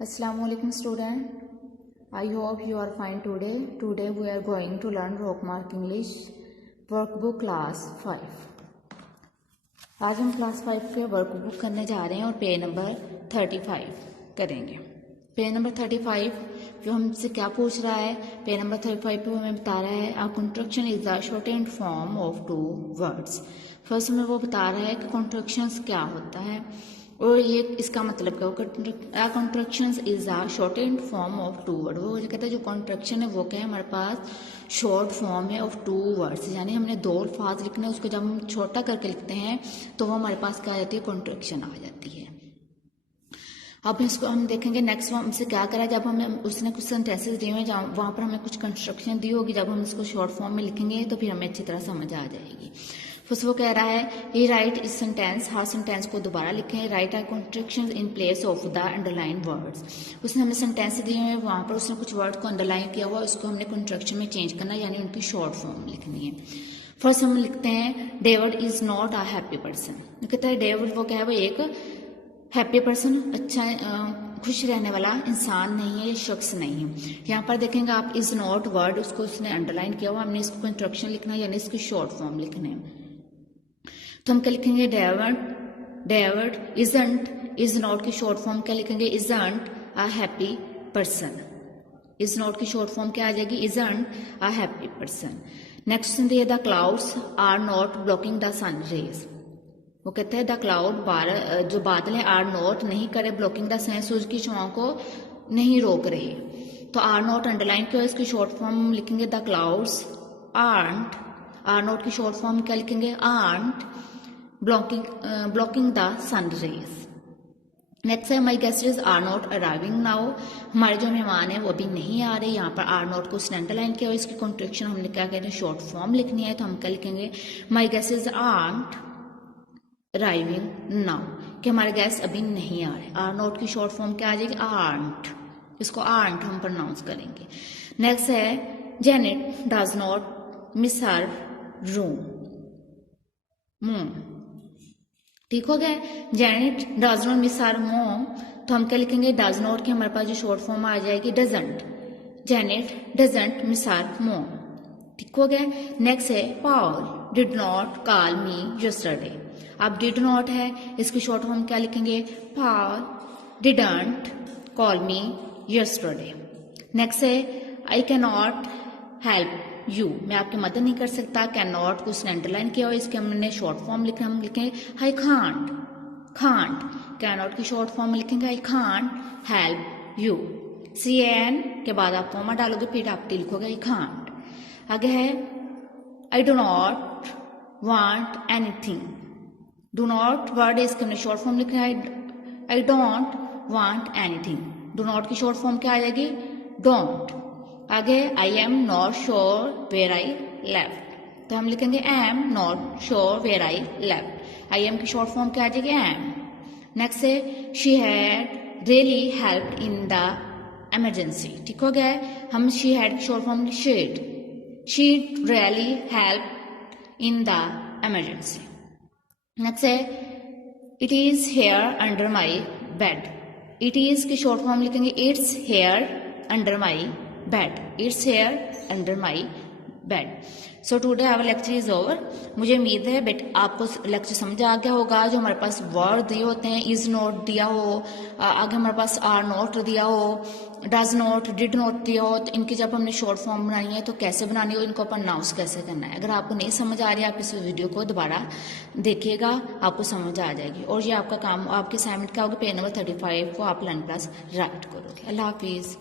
Assalamualaikum student. I hope you are fine today. Today we are going to learn Rockmark English workbook class 5. आज हम class 5 के workbook करने जा रहे हैं और पेज नंबर 35 करेंगे। पेज नंबर 35 जो हमसे क्या पूछ रहा है, पेज नंबर 35 पे हमें बता रहा है a contraction is the shortened form of two words. First हमें वो बता रहा है कि कॉन्ट्रैक्शंस क्या होता है और ये इसका मतलब क्या होगा। Contractions is a shortened form of two word. वो कहता है जो कॉन्ट्रैक्शन है वो क्या है, हमारे पास शॉर्ट फॉर्म है ऑफ टू वर्ड्स, यानी हमने दो अल्फाज लिखने हैं, उसको जब हम छोटा करके लिखते हैं तो वो हमारे पास क्या आ जाती है, कॉन्ट्रैक्शन आ जाती है। अब इसको हम देखेंगे नेक्स्ट हमसे क्या करा, जब हमें उसने कुछ सेंटेंसेस दिए हुए हैं वहाँ पर हमें कुछ कंस्ट्रक्शन दी होगी, जब हम इसको शॉर्ट फॉर्म में लिखेंगे तो फिर हमें अच्छी तरह समझ आ जाएगी। फर्स्ट वो कह रहा है ही राइट इस सेंटेंस, हर सेंटेंस को दोबारा लिखें। Write are contractions in place of the underline words. उसने हमें सेंटेंस दिए हुए हैं, वहाँ पर उसने कुछ वर्ड को अंडरलाइन किया हुआ, उसको हमने कॉन्ट्रैक्शन में चेंज करना, यानी उनकी शॉर्ट फॉर्म लिखनी है। फर्स्ट हम लिखते हैं David is not a happy person. कहता है डेविड वो क्या है, वो एक हैप्पी पर्सन, अच्छा खुश रहने वाला इंसान नहीं है, ये शख्स नहीं है। यहाँ पर देखेंगे आप इज नॉट वर्ड, उसको उसने अंडरलाइन किया हुआ, हमने इसको कॉन्ट्रैक्शन लिखना है, यानी इसकी शॉर्ट फॉर्म लिखने है। तो हम क्या लिखेंगे, डेविड इजंट, इज नॉट की शॉर्ट फॉर्म क्या लिखेंगे, isn't a happy person. Is not की शॉर्ट फॉर्म क्या आ जाएगी, isn't a happy person. Next दिए the clouds are not blocking the sun rays. वो कहते हैं द क्लाउड जो बादल है आर नॉट नहीं करे ब्लॉकिंग द सन, सूरज की छांव को नहीं रोक रहे। तो आर नॉट अंडरलाइन किया, इसकी शॉर्ट फॉर्म लिखेंगे the clouds aren't. Are not की शॉर्ट फॉर्म क्या लिखेंगे, aren't blocking the sun rays. Next है my guests are not arriving now. हमारे जो मेहमान हैं वो अभी नहीं आ रहे। यहाँ पर आर नॉट को उसने अंडरलाइन किया और इसकी कॉन्ट्रैक्शन हमने क्या कहते हैं, शॉर्ट फॉर्म लिखनी है। तो हम क्या लिखेंगे, माई गेस्ट्स आर्ट अराइविंग नाउ, कि हमारे गेस्ट अभी नहीं आ रहे। आर नॉट की शॉर्ट फॉर्म क्या आ जाएगी, आर्ट। इसको आर्ट हम प्रोनाउंस करेंगे। नेक्स्ट है Janet does not miss her room. ठीक हो गया, Janet does not miss her मोम। तो हम क्या लिखेंगे, डज नॉट की हमारे पास जो शॉर्ट फॉर्म आ जाएगी doesn't. Janet doesn't miss her mom. ठीक हो गया। नेक्स्ट है Paul did not call me yesterday. अब डिड नॉट है, इसकी शॉर्ट फॉर्म क्या लिखेंगे, Paul didn't call me yesterday. Next है I can not help you, मैं आपकी मदद नहीं कर सकता। कैन नॉट को उसने अंडरलाइन किया और इसके हमने शॉर्ट फॉर्म लिखा, हम लिखेंगे I can't. Can't can not की शॉर्ट फॉर्म में लिखेंगे I can't help you. C N के बाद आप कॉमा डालोगे, फिर आप लिखोगे आई कांट। आगे है I do not want anything. Do not word है, इसके हमने शॉर्ट फॉर्म लिखा है I don't want anything. Do not की शॉर्ट फॉर्म क्या आ जाएगी, डोंट। आगे I am not sure where I left. तो हम लिखेंगे I am not sure where I left. I am की शॉर्ट फॉर्म क्या आ जाएगी, एम। नेक्स्ट है she had really help in the emergency. ठीक हो गया है, हम शी हैड की short form she'd. She really help in the emergency. Next है it is here under my bed. It is की शॉर्ट फॉर्म लिखेंगे it's here under my bed. It's here under my bed. So today our lecture is over. मुझे उम्मीद है बेट आपको lecture समझ आ गया होगा। जो हमारे पास वर्ड दिए होते हैं, इज नॉट दिया हो, आगे हमारे पास आर नॉट दिया हो, डज नॉट, डिड नॉट दिया हो, तो इनकी जब हमने शॉर्ट फॉर्म बनानी है तो कैसे बनानी हो, इनको अपन नाउंस कैसे करना है। अगर आपको नहीं समझ आ रही है आप इस वीडियो को दोबारा देखिएगा, आपको समझ आ जाएगी। और ये आपका काम, आपके असाइनमेंट क्या होगा, पेज नंबर 35 को आप लर्न प्लस राइट करोगे। अल्लाह हाफिज़।